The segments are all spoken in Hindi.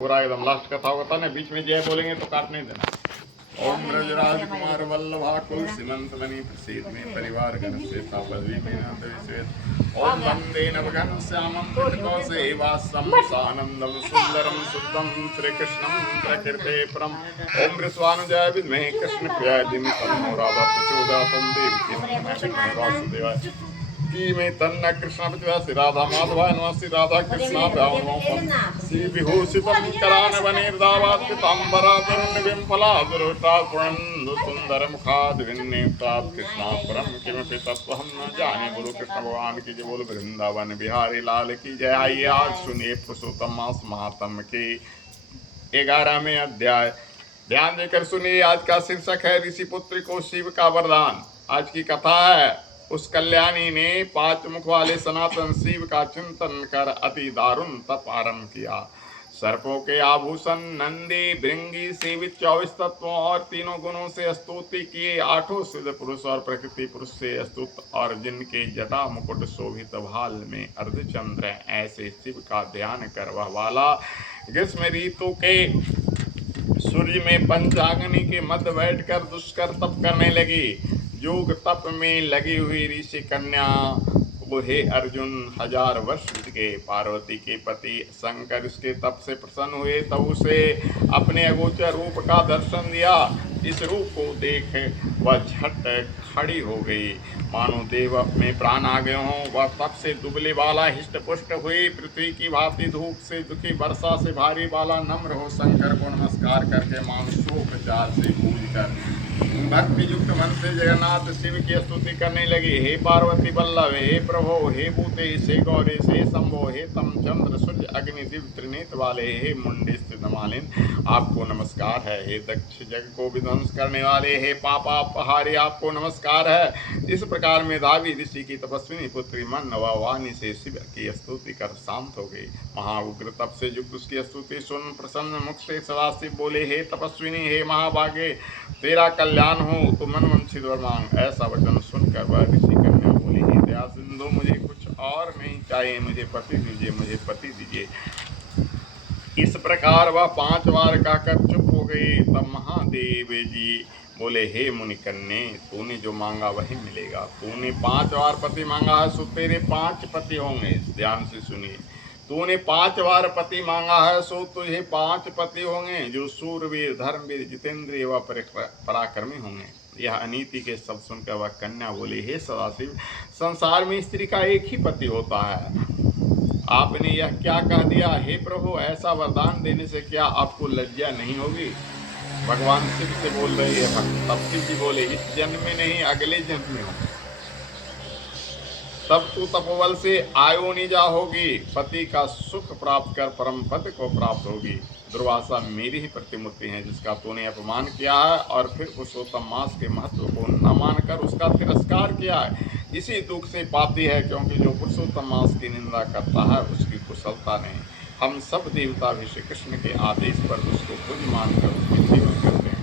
पूरा एकदम लास्ट कथा होता ना, बीच में जय बोलेंगे तो काट नहीं देना। ओम ब्रजराज कुमार वल्लभा कुल सीमंत बनी प्रसिद्ध में परिवार गण से तापद्वी में ओम वंदे नवघन श्यामम कृतकौसे वासम सानंदम सुंदरम शुद्धम श्री कृष्णम प्रकृते परम ओम ऋस्वानुजाय विद्महे कृष्ण प्रियाय धीमहि तन्नो राधा प्रचोदयात् देवकी वासुदेवाय की में तन्न कृष्ण पतिवासी राधा माधवाय नमस्ते राधा कृष्णा भ्यामोपम श्री विभूषितम करान वनिर्दावात पितांबराधरुण विंफलादुरुष्टापुरंदु सुंदर मुखाद विन्नेत्रात कृष्णापुरम किमपि तत्त्वहं न जाने। गुरु कृष्ण भगवान की जय, बोल वृंदावन बिहारी लाल की जय। आइए आज सुनिए पुरुषोत्तम मास महात्म के 11वें अध्याय। ध्यान देकर सुनिए। आज का शीर्षक है ऋषि पुत्र को शिव का वरदान। आज की कथा है, उस कल्याणी ने 5 मुख वाले सनातन शिव का चिंतन कर अति दारुण तप आरंभ किया। सर्पों के आभूषण, नंदी भृंगी सेवित 24 तत्वों और 3 गुणों से स्तुति किए 8 सिद्ध पुरुष और प्रकृति पुरुष से स्तुत और जिनके जटा मुकुट शोभित भाल में अर्धचंद्र, ऐसे शिव का ध्यान कर वह वाला ग्रीष्म ऋतु के सूर्य में पंचाग्नि के मध्य बैठकर दुष्कर तप करने लगी। योग तप में लगी हुई ऋषि कन्या को हे अर्जुन 1000 वर्ष बीत गए। पार्वती के पति शंकर इसके तप से प्रसन्न हुए, तब उसे अपने अगोचर रूप का दर्शन दिया। इस रूप को देख वह झट खड़ी हो गई, मानो देव में प्राण आ गए हों। वह तप से दुबले वाला हिष्ट पुष्ट हुई, पृथ्वी की भांति धूप से दुखी, वर्षा से भारी वाला नम्र हो शंकर को नमस्कार करके मानसोपचार से पूज कर भक्ति युक्त मन से जगन्नाथ शिव की स्तुति करने लगी। हे पार्वती वल्लभ, हे प्रभो, हे भूतेश, हे गौरीश, हे शंभो, हे तम चंद्र सूर्य अग्नि दिव्य त्रिनेत्र वाले, हे मुंडे स्थित मालिन, आपको नमस्कार है। हे दक्ष जग को विध्वंस करने वाले, हे पापा अपहारी, आपको नमस्कार है। इस प्रकार मेधावी ऋषि की तपस्विनी पुत्री मन व वाणी से शिव की स्तुति कर शांत हो गई। महाउग्र तप से युक्त उसकी स्तुति सुन प्रसन्न मुख से सदाशिव बोले, हे तपस्विनी, हे महाभागे, तेरा कल्याण हो तो मनवंचित वर मांग। ऐसा वचन सुनकर वह ऋषि कन्या बोली, हे दया सिंधु, मुझे कुछ और नहीं चाहिए, मुझे पति दीजिए, मुझे पति दीजिए। इस प्रकार वह 5 बार कहकर चुप हो गई। तब महादेव जी बोले, हे मुनि कन्ये, तूने जो मांगा वही मिलेगा। तूने 5 बार पति मांगा है, सो तेरे 5 पति होंगे। ध्यान से सुनिए, तूने 5 बार पति मांगा है, सो तुझे 5 पति होंगे, जो सूरवीर, धर्मवीर, जितेंद्रिय व पराक्रमी होंगे। यह अनीति के शब्द सुनकर वह कन्या बोली, हे सदाशिव, संसार में स्त्री का एक ही पति होता है, आपने यह क्या कह दिया? हे प्रभु, ऐसा वरदान देने से क्या आपको लज्जा नहीं होगी? भगवान शिव से बोल रही है भक्त। तब शिव जी बोले, इस जन्म में नहीं, अगले जन्म में हो, तब तू तपोबल से आयोनिजा होगी, पति का सुख प्राप्त कर परम पद को प्राप्त होगी। दुर्वासा मेरी ही प्रतिमूर्ति है, जिसका तूने अपमान किया है और फिर पुरुषोत्तम मास के महत्व को न मानकर उसका तिरस्कार किया है, इसी दुख से पाती है, क्योंकि जो पुरुषोत्तम मास की निंदा करता है उसकी कुशलता नहीं। हम सब देवता भी श्री कृष्ण के आदेश पर उसको पूज मानकर उसकी सेवा करते हैं।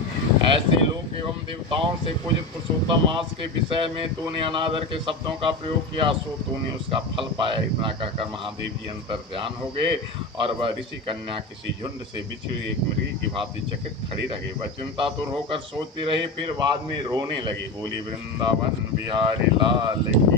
ऐसे लोग एवं देवताओं से पूजित पुरुषोत्तम मास के विषय में तूने अनादर के शब्दों का प्रयोग किया, सो तूने उसका फल पाया। इतना कहकर महादेव जी अंतर ध्यान हो गए और वह ऋषि कन्या किसी झुंड से बिछड़ी एक मृगी की भांति चकित खड़ी रही। वह चिंतातुर होकर सोचती रही, फिर बाद में रोने लगी। बोली, वृंदावन बिहारी लाल की